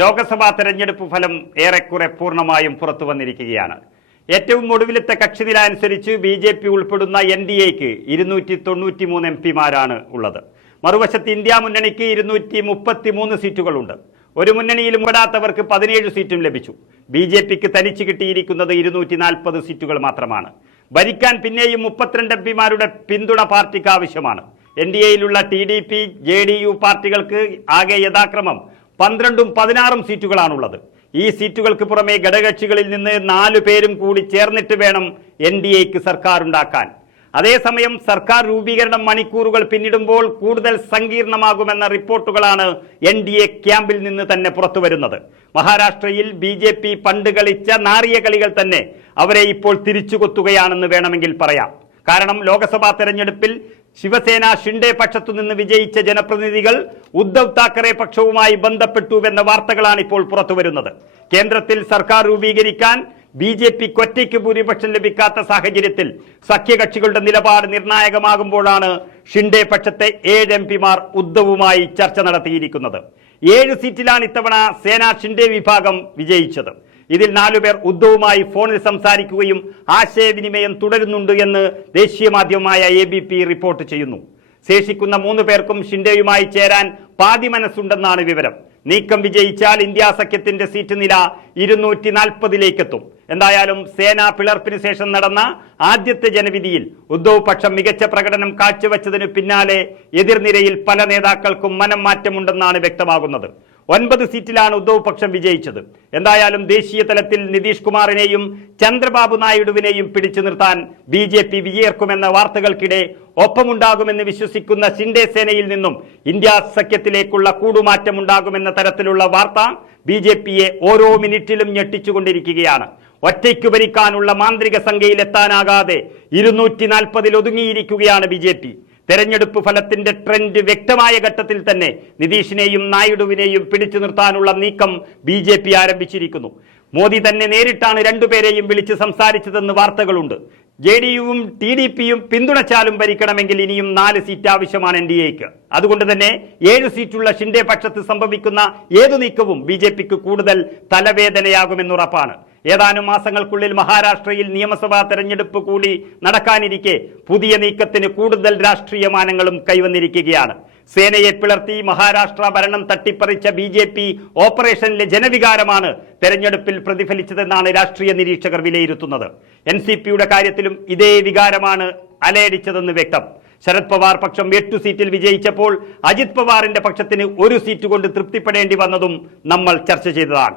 ലോക്സഭാ തെരഞ്ഞെടുപ്പ് ഫലം ഏറെക്കുറെ പൂർണമായും പുറത്തു വന്നിരിക്കുകയാണ്. ഏറ്റവും ഒടുവിലത്തെ കക്ഷിനില അനുസരിച്ച് ബി ജെ പി ഉൾപ്പെടുന്ന എൻ ഡി എക്ക് ഇരുന്നൂറ്റി തൊണ്ണൂറ്റി മൂന്ന് എം പിമാരാണ് ഉള്ളത്. മറുവശത്ത് ഇന്ത്യ മുന്നണിക്ക് ഇരുന്നൂറ്റി മുപ്പത്തി മൂന്ന് സീറ്റുകളുണ്ട്. ഒരു മുന്നണിയിലും പെടാത്തവർക്ക് പതിനേഴ് സീറ്റും ലഭിച്ചു. ബി ജെ പിക്ക് തനിച്ച് കിട്ടിയിരിക്കുന്നത് ഇരുന്നൂറ്റി നാൽപ്പത് സീറ്റുകൾ മാത്രമാണ്. ഭരിക്കാൻ പിന്നെയും മുപ്പത്തിരണ്ട് എം പിമാരുടെ പിന്തുണ പാർട്ടിക്ക് ആവശ്യമാണ്. N D എയിലുള്ള T D P J D U പാർട്ടികൾക്ക് ആകെ യഥാക്രമം പന്ത്രണ്ടും പതിനാറും സീറ്റുകളാണുള്ളത്. ഈ സീറ്റുകൾക്ക് പുറമെ ഘടകകക്ഷികളിൽ നിന്ന് നാലു പേരും കൂടി ചേർന്നിട്ട് വേണം എൻ ഡി എക്ക് സർക്കാർ ഉണ്ടാക്കാൻ അതേസമയം സർക്കാർ രൂപീകരണം മണിക്കൂറുകൾ പിന്നിടുമ്പോൾ കൂടുതൽ സങ്കീർണമാകുമെന്ന റിപ്പോർട്ടുകളാണ് എൻ ഡി എ ക്യാമ്പിൽ നിന്ന് തന്നെ പുറത്തുവരുന്നത്. മഹാരാഷ്ട്രയിൽ ബി ജെ പി പണ്ട് കളിച്ച നാറിയ കളികൾ തന്നെ അവരെ ഇപ്പോൾ തിരിച്ചു കൊത്തുകയാണെന്ന് വേണമെങ്കിൽ പറയാം. കാരണം ലോക്സഭാ തെരഞ്ഞെടുപ്പിൽ ശിവസേന ഷിൻഡെ പക്ഷത്തു നിന്ന് വിജയിച്ച ജനപ്രതിനിധികൾ ഉദ്ധവ് താക്കറെ പക്ഷവുമായി ബന്ധപ്പെട്ടുവെന്ന വാർത്തകളാണ് ഇപ്പോൾ പുറത്തുവരുന്നത്. കേന്ദ്രത്തിൽ സർക്കാർ രൂപീകരിക്കാൻ ബി ജെ പി ഒറ്റയ്ക്ക് ഭൂരിപക്ഷം ലഭിക്കാത്ത സാഹചര്യത്തിൽ സഖ്യകക്ഷികളുടെ നിലപാട് നിർണായകമാകുമ്പോഴാണ് ഷിൻഡെ പക്ഷത്തെ ഏഴ് എം പിമാർ ഉദ്ധവുമായി ചർച്ച നടത്തിയിരിക്കുന്നത്. ഏഴ് സീറ്റിലാണ് ഇത്തവണ സേന ഷിൻഡെ വിഭാഗം വിജയിച്ചത്. ഇതിൽ നാലുപേർ ഉദ്ധവുമായി ഫോണിൽ സംസാരിക്കുകയും ആശയവിനിമയം തുടരുന്നുണ്ട് എന്ന് ദേശീയ മാധ്യമമായ എ റിപ്പോർട്ട് ചെയ്യുന്നു. ശേഷിക്കുന്ന മൂന്ന് പേർക്കും ഷിൻഡെയുമായി ചേരാൻ പാതി മനസ്സുണ്ടെന്നാണ് വിവരം. നീക്കം വിജയിച്ചാൽ ഇന്ത്യ സഖ്യത്തിന്റെ സീറ്റ് നില ഇരുന്നൂറ്റി നാൽപ്പതിലേക്കെത്തും എന്തായാലും സേനാ പിളർപ്പിന് ശേഷം നടന്ന ആദ്യത്തെ ജനവിധിയിൽ ഉദ്ധവ് പക്ഷം മികച്ച പ്രകടനം കാഴ്ചവെച്ചതിനു പിന്നാലെ എതിർനിരയിൽ പല നേതാക്കൾക്കും മനം മാറ്റമുണ്ടെന്നാണ് വ്യക്തമാകുന്നത്. ഒൻപത് സീറ്റിലാണ് ഉദ്ധവ് പക്ഷം വിജയിച്ചത്. എന്തായാലും ദേശീയ തലത്തിൽ നിതീഷ് കുമാറിനെയും ചന്ദ്രബാബു നായിഡുവിനെയും പിടിച്ചു നിർത്താൻ ബി ജെ പി വിജയർക്കുമെന്ന വാർത്തകൾക്കിടെ ഒപ്പമുണ്ടാകുമെന്ന് വിശ്വസിക്കുന്ന സിൻഡേ സേനയിൽ നിന്നും ഇന്ത്യ സഖ്യത്തിലേക്കുള്ള കൂടുമാറ്റമുണ്ടാകുമെന്ന തരത്തിലുള്ള വാർത്ത ബി ജെ പിയെ ഓരോ മിനിറ്റിലും ഞെട്ടിച്ചുകൊണ്ടിരിക്കുകയാണ്. ഒറ്റയ്ക്ക് ഭരിക്കാനുള്ള മാന്ത്രിക സംഖ്യയിലെത്താനാകാതെ ഇരുന്നൂറ്റി നാൽപ്പതിൽ ഒതുങ്ങിയിരിക്കുകയാണ് ബി ജെ പി. തെരഞ്ഞെടുപ്പ് ഫലത്തിന്റെ ട്രെൻഡ് വ്യക്തമായ ഘട്ടത്തിൽ തന്നെ നിതീഷിനെയും നായിഡുവിനെയും പിടിച്ചു നിർത്താനുള്ള നീക്കം ബി ജെ പി ആരംഭിച്ചിരിക്കുന്നു. മോദി തന്നെ നേരിട്ടാണ് രണ്ടുപേരെയും വിളിച്ച് സംസാരിച്ചതെന്ന് വാർത്തകളുണ്ട്. ജെ ഡി യുവും ടി ഡി പിയും പിന്തുണച്ചാലും ഭരിക്കണമെങ്കിൽ ഇനിയും നാല് സീറ്റ് ആവശ്യമാണ് എൻ ഡി എക്ക്. അതുകൊണ്ട് തന്നെ ഏഴ് സീറ്റുള്ള ഷിൻഡെ പക്ഷത്ത് സംഭവിക്കുന്ന ഏതു നീക്കവും ബി ജെ പിക്ക് കൂടുതൽ തലവേദനയാകുമെന്നുറപ്പാണ്. ഏതാനും മാസങ്ങൾക്കുള്ളിൽ മഹാരാഷ്ട്രയിൽ നിയമസഭാ തെരഞ്ഞെടുപ്പ് കൂടി നടക്കാനിരിക്കെ പുതിയ നീക്കത്തിന് കൂടുതൽ രാഷ്ട്രീയ മാനങ്ങളും കൈവന്നിരിക്കുകയാണ്. സേനയെ പിളർത്തി മഹാരാഷ്ട്ര ഭരണം തട്ടിപ്പറിച്ച ബി ജെ പി ഓപ്പറേഷനിലെ ജനവികാരമാണ് തെരഞ്ഞെടുപ്പിൽ പ്രതിഫലിച്ചതെന്നാണ് രാഷ്ട്രീയ നിരീക്ഷകർ വിലയിരുത്തുന്നത്. എൻ സി പിയുടെ കാര്യത്തിലും ഇതേ വികാരമാണ് അലയടിച്ചതെന്ന് വ്യക്തം. ശരത് പവാർ പക്ഷം എട്ടു സീറ്റിൽ വിജയിച്ചപ്പോൾ അജിത് പവാറിന്റെ പക്ഷത്തിന് ഒരു സീറ്റ് കൊണ്ട് തൃപ്തിപ്പെടേണ്ടി വന്നതും നമ്മൾ ചർച്ച ചെയ്തതാണ്.